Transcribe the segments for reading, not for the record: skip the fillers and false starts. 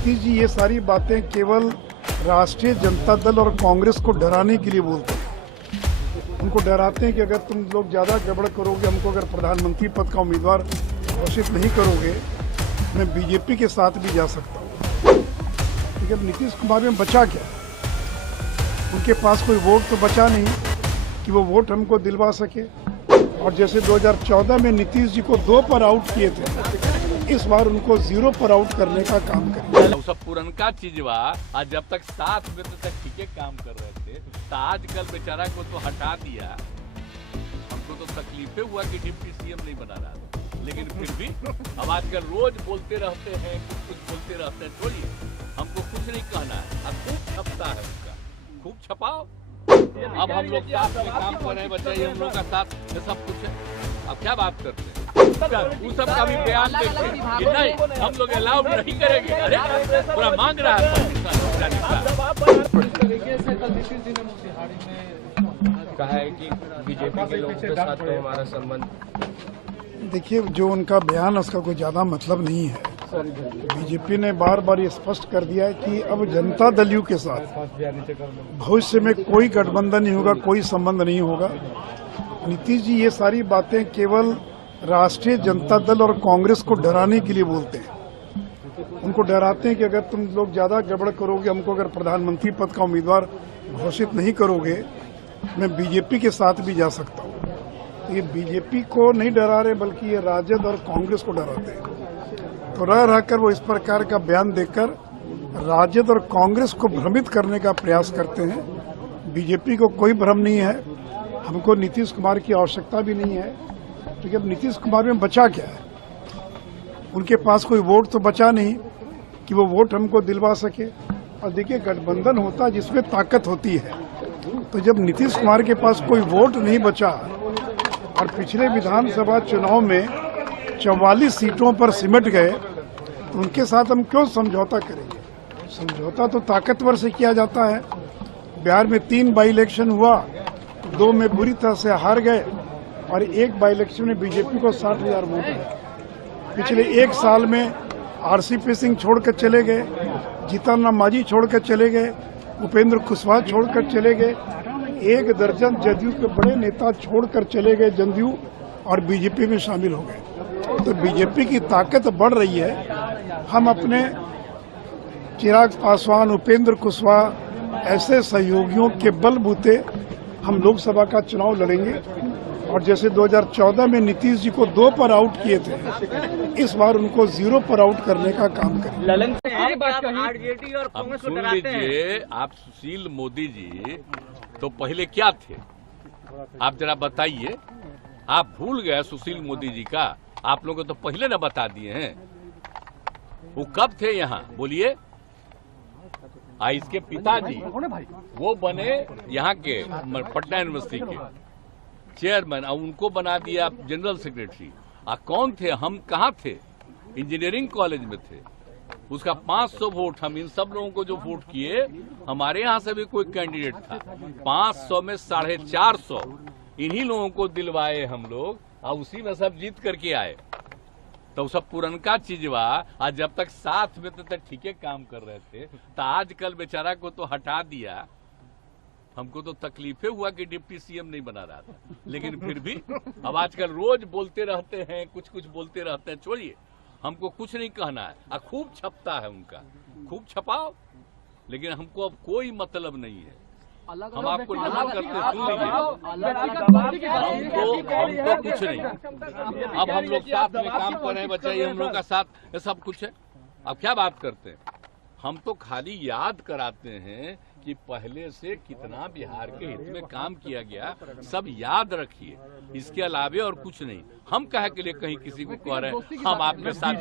नीतीश जी ये सारी बातें केवल राष्ट्रीय जनता दल और कांग्रेस को डराने के लिए बोलते हैं। उनको डराते हैं कि अगर तुम लोग ज्यादा गड़बड़ करोगे, हमको अगर प्रधानमंत्री पद का उम्मीदवार घोषित नहीं करोगे, मैं बीजेपी के साथ भी जा सकता हूँ। लेकिन नीतीश कुमार में बचा क्या? उनके पास कोई वोट तो बचा नहीं कि वो वोट हमको दिलवा सके। और जैसे 2014 में नीतीश जी को 2 पर आउट किए थे, इस बार उनको 0 पर आउट करने का काम करें। सब पुरनका चीज बा। आज जब तक 7 मिनट तक ठीके काम कर रहे थे, तो आजकल बेचारा को तो हटा दिया। हमको तो तकलीफे हुआ कि डिप्टी सीएम नहीं बना रहा था, लेकिन फिर भी अब आजकल रोज बोलते रहते हैं, कुछ बोलते रहते हैं। छोड़िए, हमको कुछ नहीं कहना है। अब खूब छपता है उसका, खूब छपाओ। अब हम लोग साथ में काम कर रहे हैं, बच्चे हम लोग का साथ ये सब कुछ है। अब क्या बात करते हैं? उस सब का भी बयान देखते कि नहीं, हम लोग अलाउ नहीं करेंगे। अरे पूरा मांग रहा है कहा है कि बीजेपी के लोगों के साथ तो हमारा संबंध। देखिए, जो उनका बयान उसका कोई ज्यादा मतलब नहीं है। बीजेपी ने बार बार ये स्पष्ट कर दिया है कि अब जनता दल यू के साथ भविष्य में कोई गठबंधन नहीं होगा, कोई संबंध नहीं होगा। नीतीश जी ये सारी बातें केवल राष्ट्रीय जनता दल और कांग्रेस को डराने के लिए बोलते हैं। उनको डराते हैं कि अगर तुम लोग ज्यादा गड़बड़ करोगे, हमको अगर प्रधानमंत्री पद का उम्मीदवार घोषित नहीं करोगे, मैं बीजेपी के साथ भी जा सकता हूँ। ये बीजेपी को नहीं डरा रहे, बल्कि ये राजद और कांग्रेस को डराते हैं। तो रह रहकर वो इस प्रकार का बयान देकर राजद और कांग्रेस को भ्रमित करने का प्रयास करते हैं। बीजेपी को कोई भ्रम नहीं है, हमको नीतीश कुमार की आवश्यकता भी नहीं है। क्योंकि अब नीतीश कुमार में बचा क्या है? उनके पास कोई वोट तो बचा नहीं कि वो वोट हमको दिलवा सके। और देखिए, गठबंधन होता है जिसमें ताकत होती है। तो जब नीतीश कुमार के पास कोई वोट नहीं बचा और पिछले विधानसभा चुनाव में 44 सीटों पर सिमट गए, तो उनके साथ हम क्यों समझौता करेंगे? समझौता तो ताकतवर से किया जाता है। बिहार में 3 बाई इलेक्शन हुआ, 2 में बुरी तरह से हार गए और 1 बाई इलेक्शन में बीजेपी को 60,000 वोट है। पिछले 1 साल में आरसीपी सिंह छोड़कर चले गए, जीतन राम मांझी छोड़कर चले गए, उपेंद्र कुशवाहा छोड़कर चले गए, 1 दर्जन जदयू के बड़े नेता छोड़कर चले गए जदयू और बीजेपी में शामिल हो गए। तो बीजेपी की ताकत बढ़ रही है। हम अपने चिराग पासवान, उपेंद्र कुशवाहा ऐसे सहयोगियों के बलबूते हम लोकसभा का चुनाव लड़ेंगे। और जैसे 2014 में नीतीश जी को 2 पर आउट किए थे, इस बार उनको 0 पर आउट करने का काम करें। अब सुन लीजिए, आप सुशील मोदी जी तो पहले क्या थे, आप जरा बताइए। आप भूल गए सुशील मोदी जी का? आप लोगों को तो पहले न बता दिए हैं। वो कब थे यहाँ, बोलिए? इसके पिताजी वो बने यहाँ के पटना यूनिवर्सिटी के चेयरमैन, और उनको बना दिया जनरल सेक्रेटरी। कौन थे? हम कहाँ थे? इंजीनियरिंग कॉलेज में थे। उसका 500 वोट, हम इन सब लोगों को जो वोट किए, हमारे यहाँ से भी कोई कैंडिडेट था, 500 में 450 इन्हीं लोगों को दिलवाए हम लोग, और उसी में सब जीत करके आए। तो सब पुरनका चीज बा। आज जब तक 7 मिनट तक ठीके काम कर रहे थे, तो आजकल बेचारा को तो हटा दिया। हमको तो तकलीफे हुआ कि डिप्टी सीएम नहीं बना रहा था, लेकिन फिर भी अब आजकल रोज बोलते रहते हैं, कुछ बोलते रहते हैं। छोड़िए, हमको कुछ नहीं कहना है। खूब छपता है उनका, खूब छपाओ। लेकिन हमको अब कोई मतलब नहीं है। हम आपको नमन करते, सुन लीजिए, हमको कुछ नहीं। अब हम लोग साथ में काम कर रहे हैं, बच्चे हम लोग का साथ ये सब कुछ है। अब क्या बात करते हैं? हम तो खाली याद कराते हैं कि पहले से कितना बिहार के हित में काम किया गया, सब याद रखिए। इसके अलावे और कुछ नहीं। हम कहे के लिए कहीं किसी को कह रहे हैं हम आपके साथ,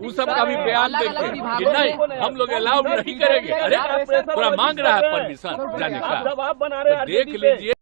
उस सब का भी बयान देखते कि नहीं, हम लोग अलाउ नहीं करेंगे। अरे पूरा मांग रहा है परमिशन जाने का। तो देख लीजिए।